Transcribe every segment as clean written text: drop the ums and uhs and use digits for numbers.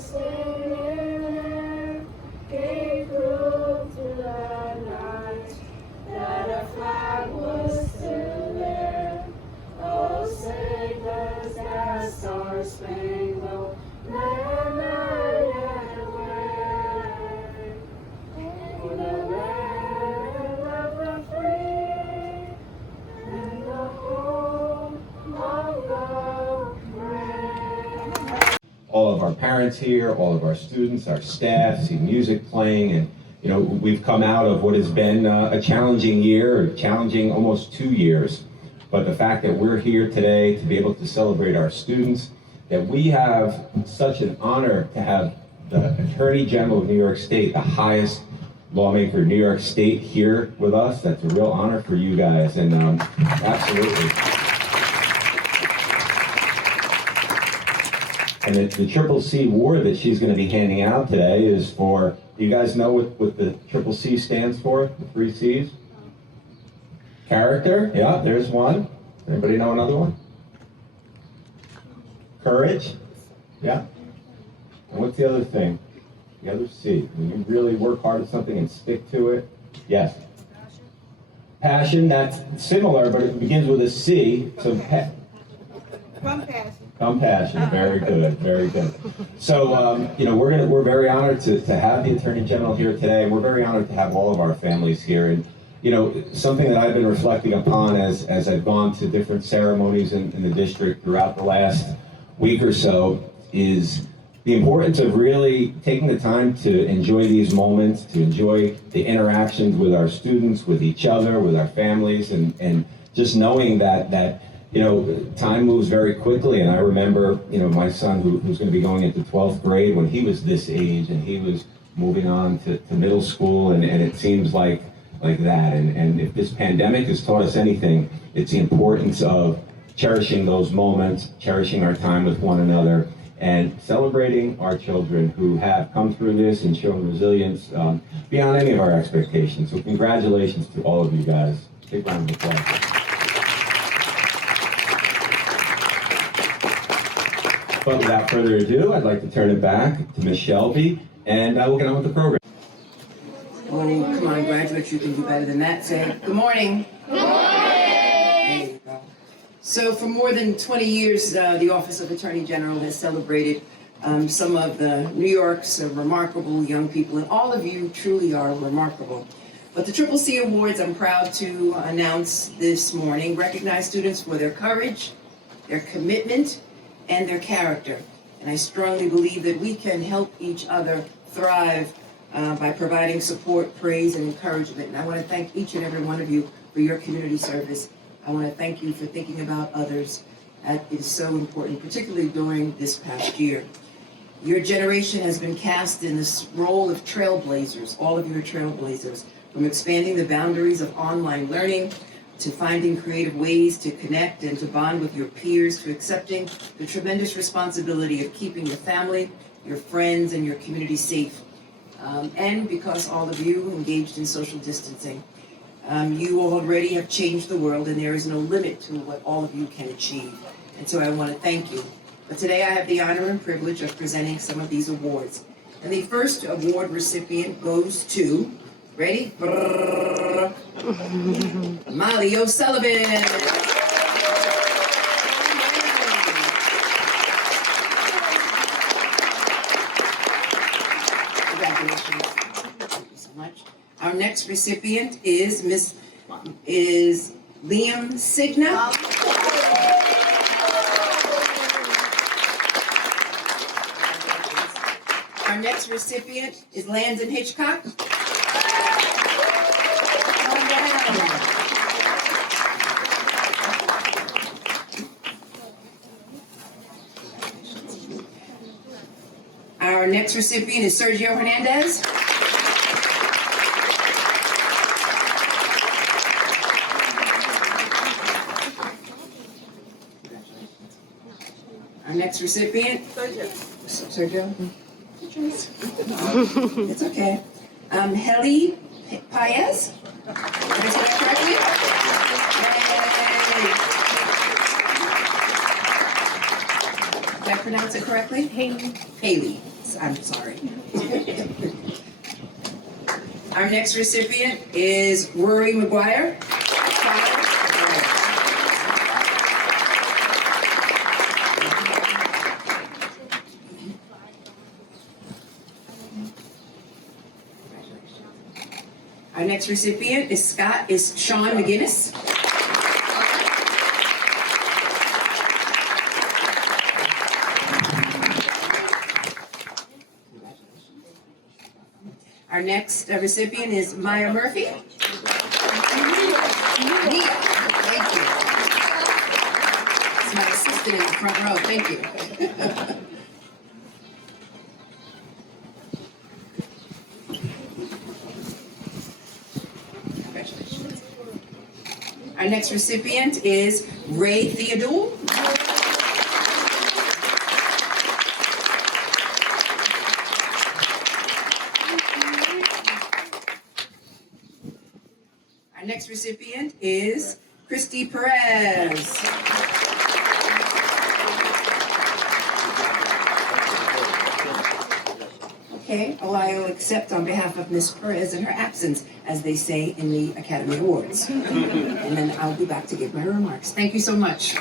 standing gave proof to the night that a flag was still there. Oh, say does that star-spangled banner yet wave for the land of the free and the home of the brave. All of our parents here, all of our students, our staff, see music playing, and we've come out of what has been a challenging year, challenging almost 2 years. But the fact that we're here today to be able to celebrate our students, that we have such an honor to have the Attorney General of New York State, the highest lawmaker in New York State, here with us. That's a real honor for you guys, and absolutely. And the Triple C award that she's going to be handing out today is for, do you guys know what the Triple C stands for, the 3 C's? Character, yeah, there's one. Anybody know another one? Courage, yeah. And what's the other thing? The other C. When you really work hard at something and stick to it, yes. Passion, that's similar, but it begins with a C. So Compassion. Compassion, very good, very good. So, we're very honored to have the Attorney General here today. We're very honored to have all of our families here. And, something that I've been reflecting upon as I've gone to different ceremonies in the district throughout the last week or so is the importance of really taking the time to enjoy these moments, to enjoy the interactions with our students, with each other, with our families, and just knowing that time moves very quickly. And I remember, my son who's going to be going into 12th grade when he was this age, and he was moving on to middle school, and it seems like that. And if this pandemic has taught us anything, it's the importance of cherishing those moments, cherishing our time with one another, and celebrating our children who have come through this and shown resilience beyond any of our expectations. So congratulations to all of you guys. Big round of applause. But without further ado, I'd like to turn it back to Ms. Shelby, and we'll get on with the program. Oh, come on, graduates, you can do better than that. Say, good morning. Good morning. There you go. So for more than 20 years, the Office of Attorney General has celebrated some of the New York's remarkable young people, and all of you truly are remarkable. But the Triple C Awards, I'm proud to announce this morning, recognize students for their courage, their commitment, and their character. And I strongly believe that we can help each other thrive by providing support, praise, and encouragement. And I want to thank each and every one of you for your community service. I want to thank you for thinking about others. That is so important, particularly during this past year. Your generation has been cast in this role of trailblazers, all of you are trailblazers, from expanding the boundaries of online learning to finding creative ways to connect and to bond with your peers, to accepting the tremendous responsibility of keeping your family, your friends, and your community safe. And because all of you engaged in social distancing. You already have changed the world, and there is no limit to what all of you can achieve. And so I want to thank you. But today I have the honor and privilege of presenting some of these awards. And the first award recipient goes to, ready? Molly O'Sullivan. Congratulations. Thank you so much. Our next recipient is Liam Signa. Our next recipient is Landon Hitchcock. Come down. Our next recipient is Sergio Hernandez. Our next recipient, Sergio. It's okay. Heli Paez. Did I say that correctly? Yay. Did I pronounce it correctly? Haley. Haley. I'm sorry. Our next recipient is Rory McGuire. Our next recipient is Sean McGinnis. Our next recipient is Maya Murphy. Mia, thank you. It's my assistant in the front row, thank you. Congratulations. Our next recipient is Ray Theodore. Our next recipient is Christy Perez. Okay, well, I'll accept on behalf of Ms. Perez in her absence, as they say in the Academy Awards. And then I'll be back to give my remarks. Thank you so much.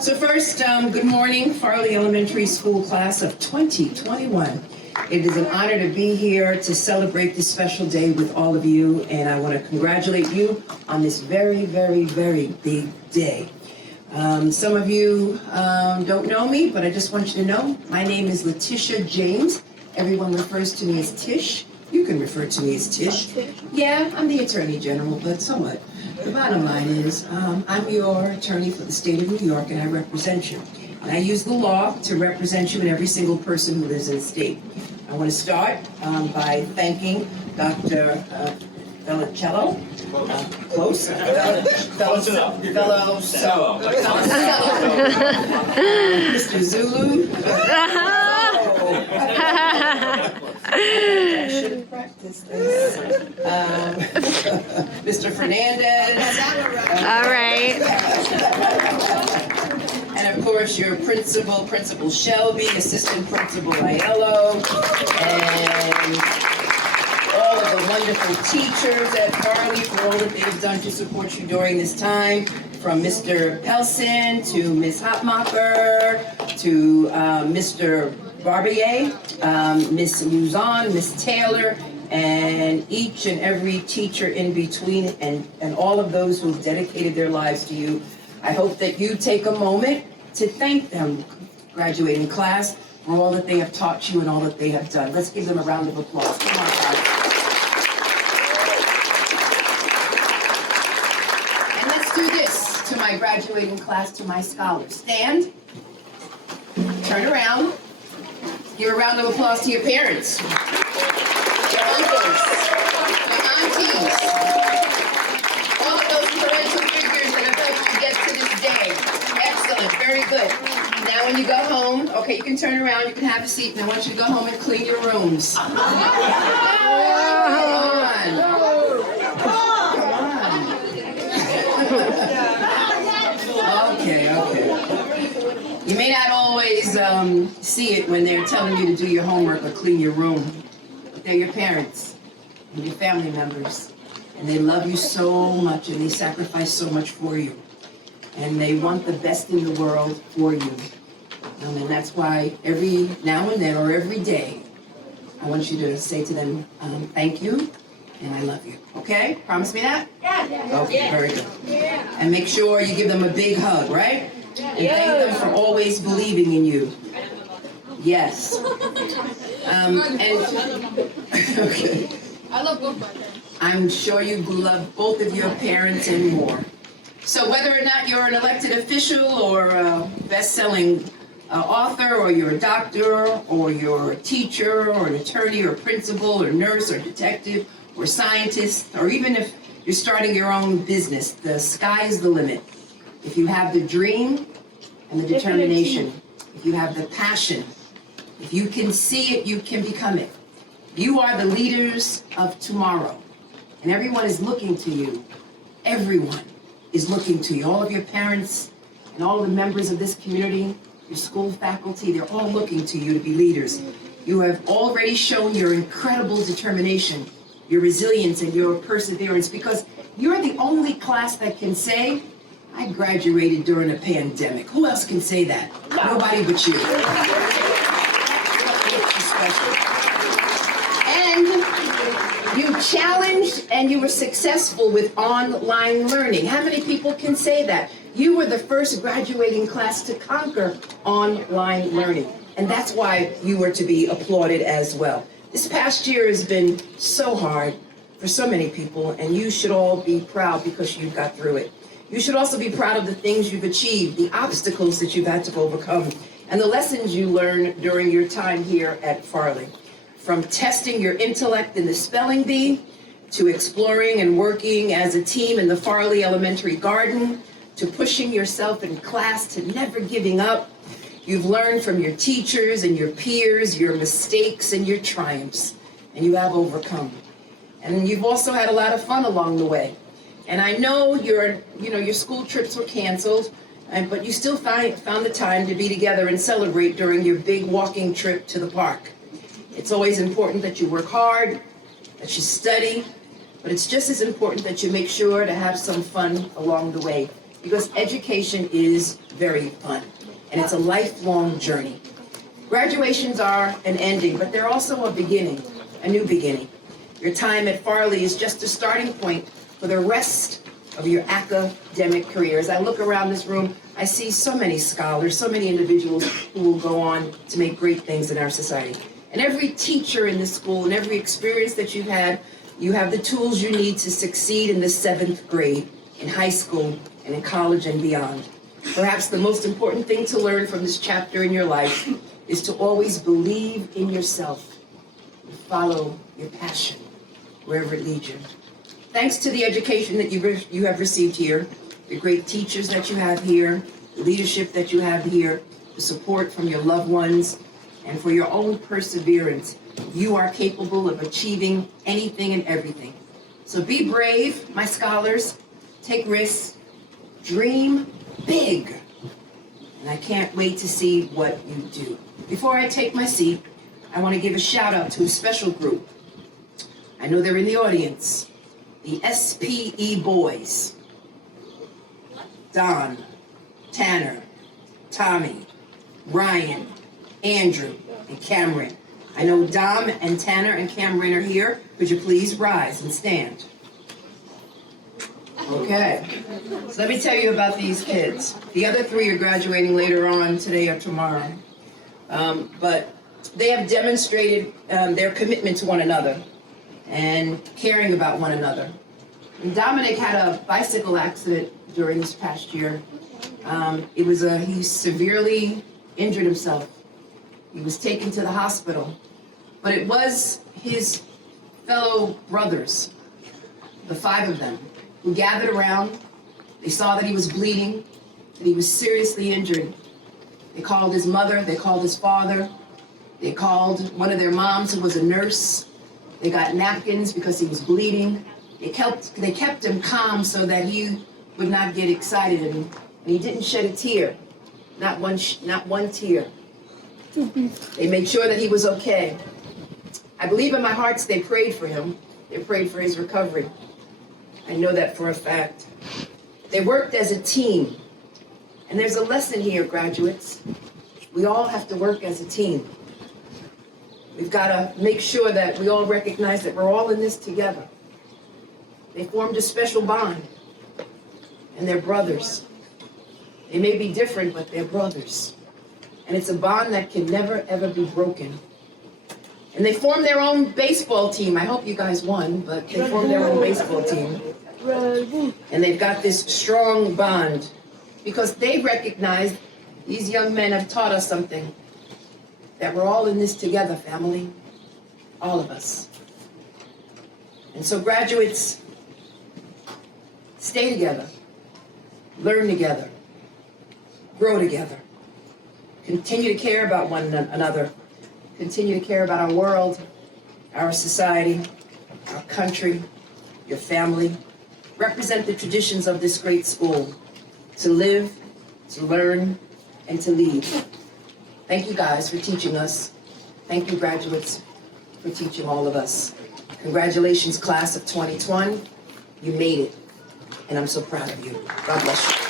So first, good morning, Farley Elementary School class of 2021. It is an honor to be here to celebrate this special day with all of you, and I want to congratulate you on this very, very, very big day. Some of you don't know me, but I just want you to know my name is Letitia James. Everyone refers to me as Tish. You can refer to me as Tish. Yeah, I'm the Attorney General, but so what? The bottom line is I'm your attorney for the state of New York, and I represent you. And I use the law to represent you and every single person who lives in the state. I want to start by thanking Dr. Felicello. Close. Mr. Zulu. I should have practiced this. Mr. Fernandez. All right. And of course, your principal, Principal Shelby, Assistant Principal Aiello, and all of the wonderful teachers at Farley for all that they've done to support you during this time, from Mr. Pelson to Ms. Hopmacher to Mr. Barbier, Ms. Luzon, Ms. Taylor, and each and every teacher in between, and all of those who have dedicated their lives to you. I hope that you take a moment to thank them, graduating class, for all that they have taught you and all that they have done. Let's give them a round of applause. Come on, guys. And let's do this to my graduating class, to my scholars. Stand, turn around, give a round of applause to your parents, your uncles, your aunties, all of those parental figures that have helped you get to this day. Excellent, very good. Now when you go home, okay, you can turn around, you can have a seat, and I want you to go home and clean your rooms. Come on. Okay. You may not always see it when they're telling you to do your homework or clean your room, but they're your parents and your family members, and they love you so much, and they sacrifice so much for you, and they want the best in the world for you. And that's why every now and then, or every day, I want you to say to them, thank you, and I love you. Okay? Promise me that? Yeah. Okay, very good. Yeah. And make sure you give them a big hug, right? And thank them for always believing in you. Yes. Okay. I love both my parents. I'm sure you love both of your parents and more. So whether or not you're an elected official or a best-selling author, or you're a doctor, or you're a teacher, or an attorney, or principal, or nurse, or detective, or scientist, or even if you're starting your own business, the sky is the limit. If you have the dream and the determination, if you have the passion, if you can see it, you can become it. You are the leaders of tomorrow, and everyone is looking to you. Everyone is looking to you. All of your parents and all the members of this community, your school faculty, they're all looking to you to be leaders. You have already shown your incredible determination, your resilience, and your perseverance, because you're the only class that can say, I graduated during a pandemic. Who else can say that? Nobody but you. And you challenged and you were successful with online learning. How many people can say that? You were the first graduating class to conquer online learning. And that's why you were to be applauded as well. This past year has been so hard for so many people, and you should all be proud because you got through it. You should also be proud of the things you've achieved, the obstacles that you've had to overcome, and the lessons you learned during your time here at Farley. From testing your intellect in the spelling bee, to exploring and working as a team in the Farley Elementary Garden, to pushing yourself in class, to never giving up. You've learned from your teachers and your peers, your mistakes and your triumphs, and you have overcome. And you've also had a lot of fun along the way. And I know your school trips were canceled, but you still found the time to be together and celebrate during your big walking trip to the park. It's always important that you work hard, that you study, but it's just as important that you make sure to have some fun along the way, because education is very fun, and it's a lifelong journey. Graduations are an ending, but they're also a beginning, a new beginning. Your time at Farley is just a starting point for the rest of your academic career. As I look around this room, I see so many scholars, so many individuals who will go on to make great things in our society. And every teacher in this school and every experience that you've had, you have the tools you need to succeed in the 7th grade, in high school, and in college and beyond. Perhaps the most important thing to learn from this chapter in your life is to always believe in yourself and follow your passion wherever it leads you. Thanks to the education that you have received here, the great teachers that you have here, the leadership that you have here, the support from your loved ones, and for your own perseverance, you are capable of achieving anything and everything. So be brave, my scholars, take risks, dream big, and I can't wait to see what you do. Before I take my seat, I want to give a shout out to a special group. I know they're in the audience. The SPE boys. Don, Tanner, Tommy, Ryan, Andrew, and Cameron. I know Dom and Tanner and Cameron are here. Could you please rise and stand? Okay. So let me tell you about these kids. The other 3 are graduating later on today or tomorrow. But they have demonstrated their commitment to one another and caring about one another. And Dominic had a bicycle accident during this past year. He severely injured himself. He was taken to the hospital. But it was his fellow brothers, the 5 of them, who gathered around. They saw that he was bleeding, that he was seriously injured. They called his mother, they called his father, they called one of their moms who was a nurse. They got napkins because he was bleeding. They kept him calm so that he would not get excited, and he didn't shed a tear, not one tear. They made sure that he was okay. I believe in my heart they prayed for him. They prayed for his recovery. I know that for a fact. They worked as a team. And there's a lesson here, graduates. We all have to work as a team. We've got to make sure that we all recognize that we're all in this together. They formed a special bond. And they're brothers. They may be different, but they're brothers. And it's a bond that can never, ever be broken. And they formed their own baseball team. I hope you guys won, but they formed their own baseball team. And they've got this strong bond because they recognize these young men have taught us something, that we're all in this together, family, all of us. And so graduates, stay together, learn together, grow together, continue to care about one another, continue to care about our world, our society, our country, your family. Represent the traditions of this great school, to live, to learn, and to lead. Thank you guys for teaching us. Thank you, graduates, for teaching all of us. Congratulations, class of 2020. You made it, and I'm so proud of you. God bless you.